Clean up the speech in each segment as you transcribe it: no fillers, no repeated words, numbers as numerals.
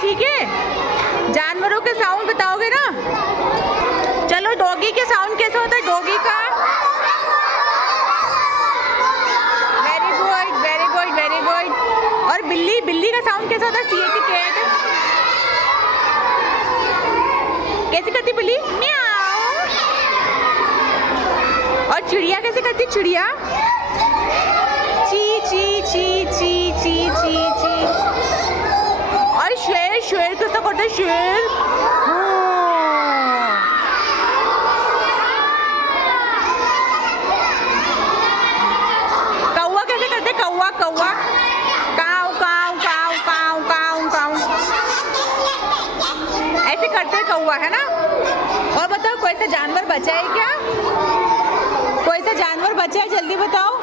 ठीक है? जानवरों के साउंड बताओगे ना? चलो डॉगी के साउंड कैसे होता है डॉगी का? Very good very good very good. और बिल्ली बिल्ली का साउंड कैसा होता है? सी की कैट कैसे करती बिल्ली? म्याऊ। और चिड़िया कैसे करती चिड़िया? ची ची ची ची ची ची ची। और शेर शेर कैसा करता है शेर? कौवा कैसे करते कौवा कौवा? काऊ काऊ काऊ काऊ काऊ काऊ ऐसे करते हैं कौवा, है ना? और बताओ कोई सा जानवर बचा है क्या? कोई सा जानवर बचा है जल्दी बताओ।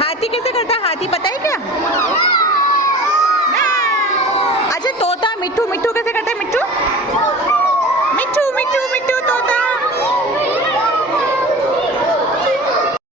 हाथी कैसे करता है? हाथी पता है क्या? अच्छा तोता मिट्ठू मिट्ठू